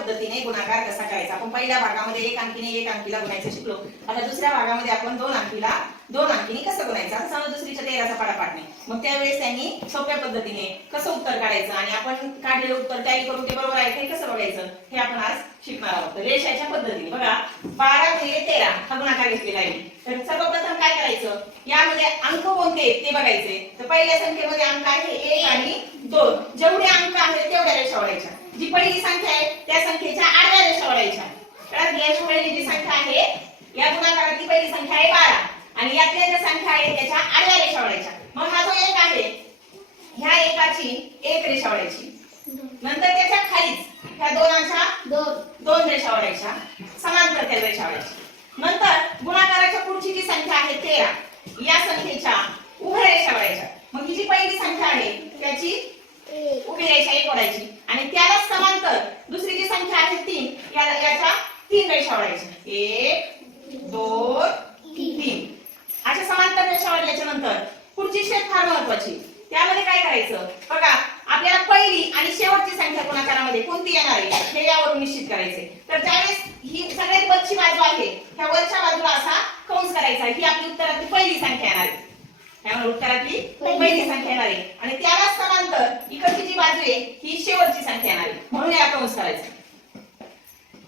पद्धतीने गुणाकार कसा करायचा? आपण पहिल्या भागामध्ये एक अंकीने एक अंकीला गुणायचं शिकलो. आता दुसऱ्या भागामध्ये आपण दोन अंकीला दोन अंकीने कसं गुणायचं? आता समजा दुसरीच्या तेराचा पाडा नाही. मग त्यावेळेस त्यांनी सोप्या पद्धतीने कसं उत्तर काढायचं? आणि आपण काढलेलं उत्तर टॅली करून ते बरोबर आहे ते कसं बघायचं? हे आपण आज शिकणार आहोत. रेषाच्या पद्धतीने. बघा बारा गुणिले तेरा हा गुणाकार घेतलेला आहे. तर सर्वप्रथम काय करायचं? यामध्ये अंक कोणते ते बघायचे. तर पहिल्या संख्येमध्ये अंक आहे एक आणि दोन जेवढे अंक आहेत तेवढ्या रेषा ओढायच्या. जी पहिली संख्या आहे त्या संख्येच्या आडव्या रेषा ओढायच्या. कळत याची पहिली जी संख्या आहे या गुणाकारातली पहिली संख्या आहे बारा. आणि यातल्या ज्या संख्या आहेत त्याच्या आडव्या रेषा ओढायच्या मग हा जो एक आहे ह्या एकाची एक रेषा ओढायची नंतर त्याच्या खालीच ह्या दोनाच्या दोन दोन रेषा ओढायच्या समांतर त्या रेषा ओढायच्या नंतर गुणाकाराच्या पुढची जी संख्या आहे तेरा या संख्येच्या उभ्या रेषा ओढायच्या मग ही जी पहिली संख्या आहे त्याची एक उभी रेषा एक ओढायची आणि त्याला समांतर दुसरी जी संख्या आहे तीन या याच्या पाहिजे एक दोन तीन. अशा समांतर रेषा वाढल्याच्या नंतर पुढची शेप फार महत्वाची. त्यामध्ये काय करायचं? बघा आपल्याला पहिली आणि शेवटची संख्या गुणाकारामध्ये कोणती येणार आहे? हे यावरून निश्चित करायचे तर ज्यावेळेस ही सगळ्यात वरची बाजू आहे त्या वरच्या बाजूला असा कंस करायचा. ही आपली उत्तरातली पहिली संख्या येणार आहे. त्यामुळे उत्तरातली पहिली संख्या येणार आहे. आणि त्याला समांतर इकडची जी बाजू आहे ही शेवटची संख्या येणार आहे. म्हणून याला कंस करायचं.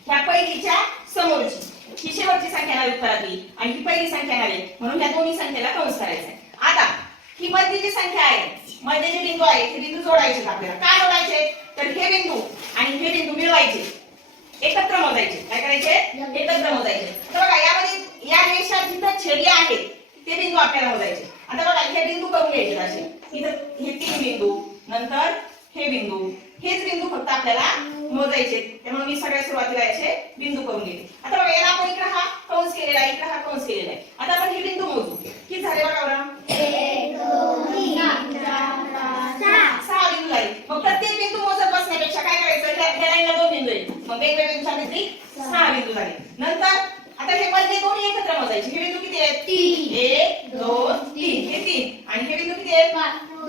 ह्या पहिलीच्या समोरची. ही शेवटची संख्या येणार आहे उत्तरातली आणि ही पहिली संख्या येणार म्हणून ह्या दोन्ही संख्येला कंस करायचा आता ही मध्यची संख्या आहे. मध्ये जे बिंदू आहे हे बिंदू जोडायचे आपल्याला. काय जोडायचे? तर हे बिंदू आणि हे बिंदू मिळवायचे. एकत्र मोजायचे. काय करायचे? एकत्र मोजायचे. तर बघा यामध्ये या रेषा जिथं छेदल्या आहेत ते बिंदू आपल्याला मोजायचे. आता बघा हे बिंदू करून घ्यायचे असे. इथं हे तीन बिंदू. नंतर हे बिंदू. हेच बिंदू फक्त आपल्याला मोजायचे त्यामुळे मी सगळ्या सुरुवातीला याचे बिंदू करून घेते. आता बघा याला आपण इकडे हा कंस केलेला आहे इकडे हा कंस केलेला आहे. आता आपण हे बिंदू मोजू. किती झाले बघा दोन सहा बिंदू झाले मग प्रत्येक बिंदू मोजत बसण्यापेक्षा काय करायचं? ह्या लाईनला दोन बिंदू आहेत. मग वेगवेगळ्या किती सहा बिंदू झाले. नंतर आता हे मधले दोन्ही एकत्र मोजायचे? हे बिंदू किती आहेत? तीन. एक दोन तीन. हे तीन. आणि हे बिंदू किती आहेत?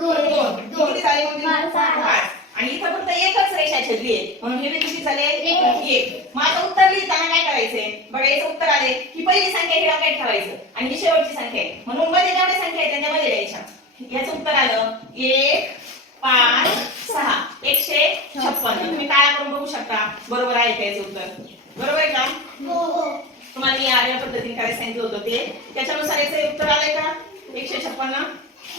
दोन दोन किती झाले मग बिंदू? पाच, सहा. पाच. आणि इथं फक्त एकच रेषा छेदली आहे. म्हणून हे किती झाले? एक. आता उत्तर लिहिताना काय करायचंय? बघा याचं उत्तर आले की पहिली संख्या ही डोक्यात ठेवायचं आणि ही शेवटची संख्या आहे. म्हणून मध्ये जेवढ्या संख्या आहेत त्याच्यामध्ये द्यायच्या याचं उत्तर आलं. एक पाच सहा. एकशे छप्पन्न तुम्ही काय करून बघू शकता. बरोबर आहे का याचं उत्तर? बरोबर आहे का? हो हो. तुम्हाला मी आर्या पद्धतीने करायला सांगितलं होतं ते? त्याच्यानुसार याचं उत्तर आलंय का? एकशे छप्पन्न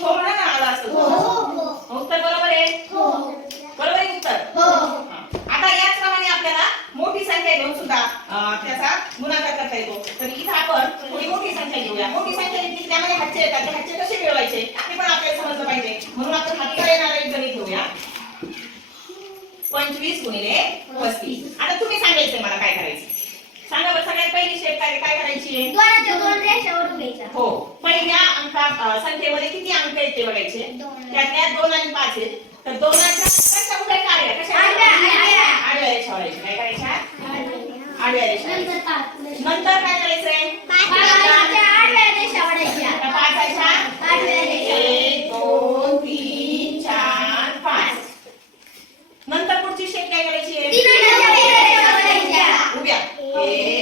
हो म्हणा ना. आलं असं हो हो उत्तर बरोबर आहे? हो. बरोबर आहे उत्तर? हो. हा. आता याचप्रमाणे आपल्याला मोठी संख्या घेऊन सुद्धा त्याचा गुणाकार करता येतो. तर इथं आपण थोडी मोठी संख्या घेऊया. मोठी संख्या घेतली त्यामध्ये हातचे येतात. ते हातचे कसे मिळवायचे? ते पण आपल्याला समजलं पाहिजे. म्हणून आपण हातचा येणारा एक गणित घेऊया. पंचवीस गुणिले पस्तीस. आता तुम्ही सांगायचंय मला काय करायचं. सांगा बरं सगळ्यात पहिली स्टेप काय काय करायची? आहे हो. पहिल्या अंका संख्येमध्ये किती अंक आहेत ते बघायचे? दोन. त्यातल्या दोन आणि पाच आहेत. तर दोनाच्या कशा आडव्या, रेषा. काय करायच्या? आडव्या रेषा नंतर काय करायचंय? पाचाच्या आडव्या रेषा ओढायच्या त्या पाचाच्या आडव्या रेषा. एक दोन तीन चार पाच. नंतर पुढची शेप काय करायची? आहे? उभ्या.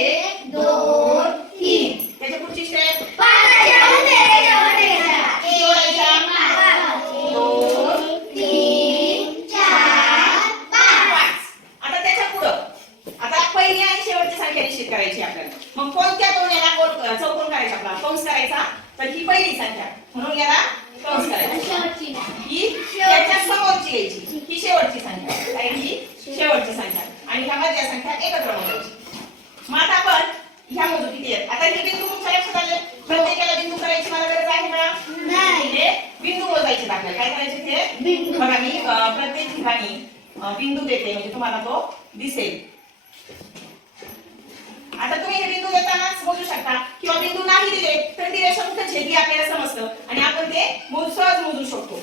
मग कोणत्या दोन याला गोल चौकोन करायचा आपला? कंस करायचा? तर ही पहिली संख्या. म्हणून याला कंस करायचा. ही त्याच्या समोरची घ्यायची ही शेवटची संख्या. ही शेवटची संख्या. आणि ह्या मधल्या संख्या एकत्र मोजायची मग आता आपण ह्या मोजू किती आहेत? आता हे बिंदू तुमच्या लक्षात आले? प्रत्येकाला बिंदू करायची मला गरज आहे का नाही. हे बिंदू मोजायचे आपल्याला काय करायचे ते. बघा मी प्रत्येक ठिकाणी बिंदू देते म्हणजे तुम्हाला तो दिसेल. आता तुम्ही हे बिंदू देताना मोजू शकता. किंवा बिंदू नाही दिले तर ती रेषा कुठे छेदली आपल्याला समजतं. आणि आपण ते सहज मोजू शकतो.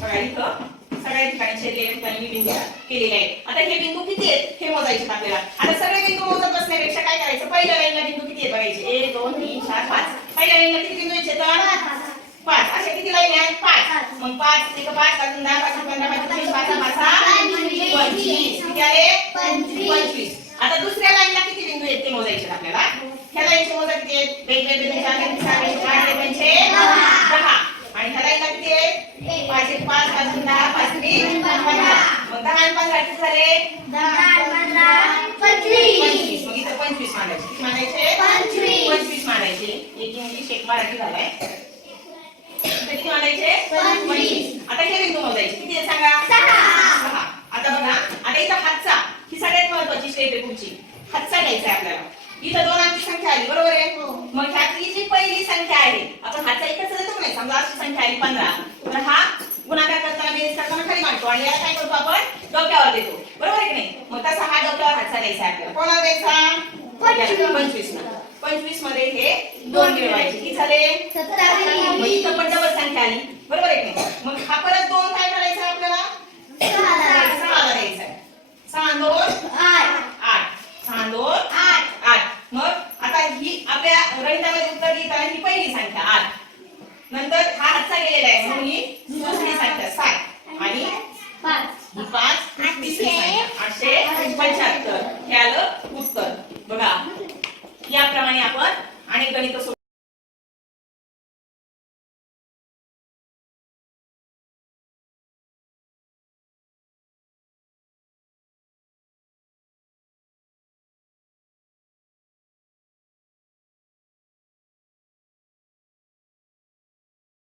बघा इथं सगळ्या ठिकाणी छेदलेल्या ठिकाणी बिंदू केलेले आहेत. आता हे बिंदू किती आहेत? हे मोजायचे आपल्याला. आता सगळे बिंदू मोजत बसण्यापेक्षा काय करायचं? पहिल्या लाईनला बिंदू किती आहेत बघायचे? एक दोन तीन चार पाच. पहिल्या लाईनला किती बिंदू आहेत? तर पाच. अशा किती लाईन आहे पाच. मग पाच एक पाच अजून दहा पाच पंधरा पाच पंचवीस पाच पाच पंचवीस. पंचवीस. किती आले पंचवीस. पंचवीस आता दुसऱ्या लाईनला किती बिंदू आहेत ते मोजायचे आहेत आपल्याला? ह्या लाईनचे मोजा किती आहेत? वेगवेगळे पंचे दहा. आणि ह्या लाईनला किती आहेत? पाच एक पाच अजून दहा पाच पंधरा मग दहा आणि पंधरा किती झाले? पंचवीस. मग इथं पंचवीस मांडायचे. किती पंचवीस. पंचवीस मांडायचे. एक इंग्लिश एक मराठी झालाय. मांडायचे पंचवीस. आता हे बिंदू मोजायचे. किती आहे सांगा? सहा. आता बघा. आता इथं हातचा. ही सगळ्यात महत्वाची स्टेप आहे पुढची. हातचा घ्यायचा आपल्याला. इथं दोन अंकी संख्या आली बरोबर आहे? हो. मग ह्यातली जी पहिली संख्या आहे. आपण हातचा एकच देतो नाही समजा अशी संख्या आली पंधरा. तर हा गुणाकार करताना बेरीज करताना खाली मांडतो. आणि याला काय करतो आपण? डोक्यावर देतो. बरोबर आहे की नाही? मग तसा हा डोक्यावर हातचा द्यायचा आपल्याला. कोणाला द्यायचा? पंचवीस. पंचवीसमध्ये हे दोन मिळवायचे किती झाले? मग आली बरोबर आहे की मग हा परत दोन काय करायचं आपल्याला? सहाला द्यायचा आहे. सहा दोन आठ. सहा दोन आठ. मग आता ही आपल्या गणितामध्ये उत्तर लिहिताना ही पहिली संख्या आठ. नंतर हा हातचा गेलेला आहे म्हणून ही दुसरी संख्या सात आणि ही पाच तिसरी संख्या आठशे पंच्याहत्तर. हे आलं